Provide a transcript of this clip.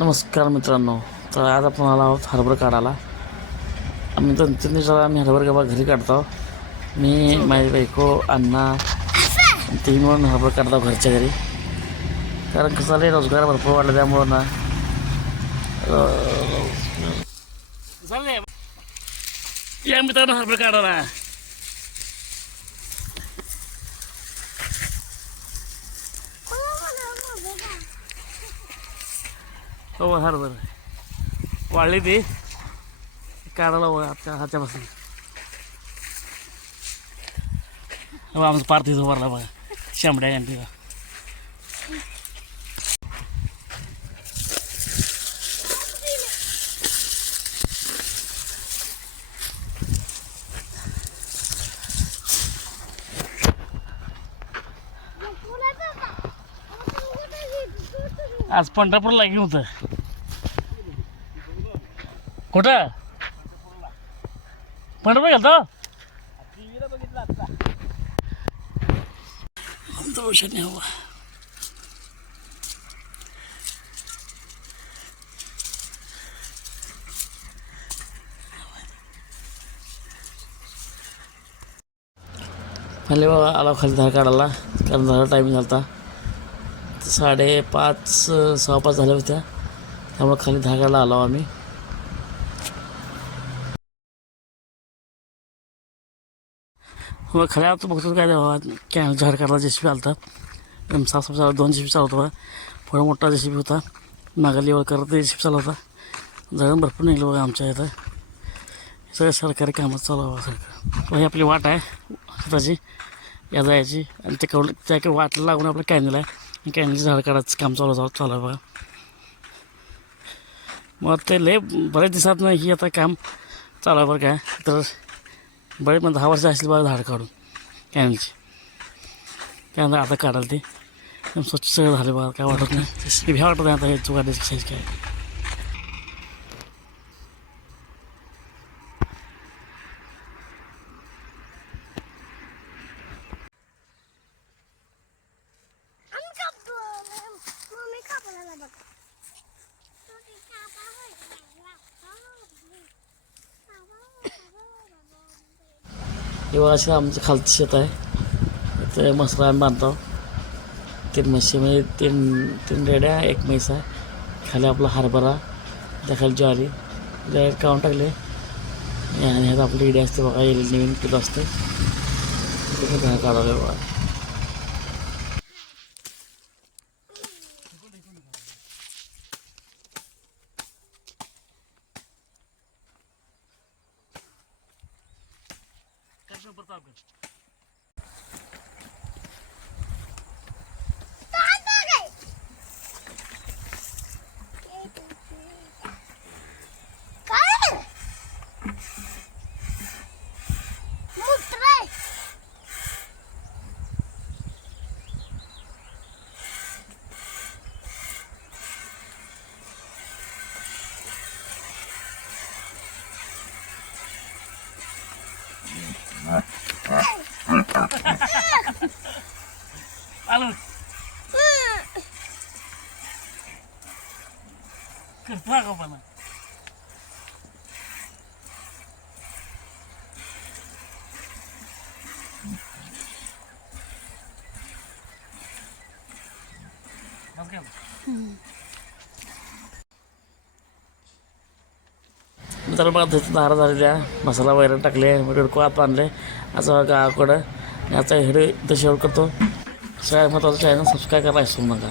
नमस्कार मित्रांनो. तर आज आपण आला आहोत हरभर काढायला. आम्ही दोन तीन दिवसाला आम्ही हरभर गबा घरी काढतो. मी माझी बायको अण्णा ती म्हणून हरभर काढतो घरच्या घरी. कारण कसं झालं रोजगार भरपूर वाढला त्यामुळं ना. या मित्रांनो हरभरा काढायला. हो हरभरा वाढली ती. काढायला आता हाच्यापासून हो आमचं पार्थिव उभारला बघा. शंभड्या घंटेला आज पंढरपूरला घेऊन होतं. कुठं? पंढरपूर गेलतो? आमचं औषध नाही हवा खाली बाबा आला खाली धार काढायला कारण झाला टाईम झाला होता साडेपाच सहा पाच झाल्या होत्या. त्यामुळे खाली धागायला आलो आम्ही. मग खऱ्या अर्थ बघतो काय तेव्हा कॅन झाड जे सी आलता. आलतात दोन साफ पी दोन जेसीबी चालवत होता. थोडा मोठा जेसीबी होता. नागालीवर करत बी चालवता जळण भरपूर निघलं बघा आमच्या इथं. सगळं सरकारी कामं चालू सरकार. ही आपली वाट आहे. स्वतःची या जायची. आणि ते त्या वाटला लागून आपलं कॅनल आहे. कॅनलचं झाड काढायचं काम चालू चालू चालू आहे बघा. मग ते लय बरेच दिवसात नाही ही आता काम चालू आहे बरं काय तर बरेच म्हणजे दहा वर्ष असली बघा झाड काढून. कॅनलची. त्यानंतर आता काढाल ते. स्वच्छ सगळं झाले बघा काय वाटत नाही. भ्या वाटत नाही आता हे साईज काय. हे असे आमचं खालचं शेत आहे. ते मसरा आम्ही बांधतो. तीन म्हशी म्हणजे तीन तीन रेड्या एक म्हैस आहे. खाली आपला हरभरा त्याखाली ज्वारी. ज्वारी काढून टाकले. आणि ह्यात आपली इडी असते बघा येईल नवीन किलो असते. ते काढावं बघा. काय आलो करतो का पण मित्रांनो बघा तिथं धारा झालेल्या मसाला वगैरे टाकले रेडको आत आणले. असं गावाकडं याचा हेडे इथं करतो. सगळ्यात महत्त्वाचं चॅनल सबस्क्राईब करायला विसरू नका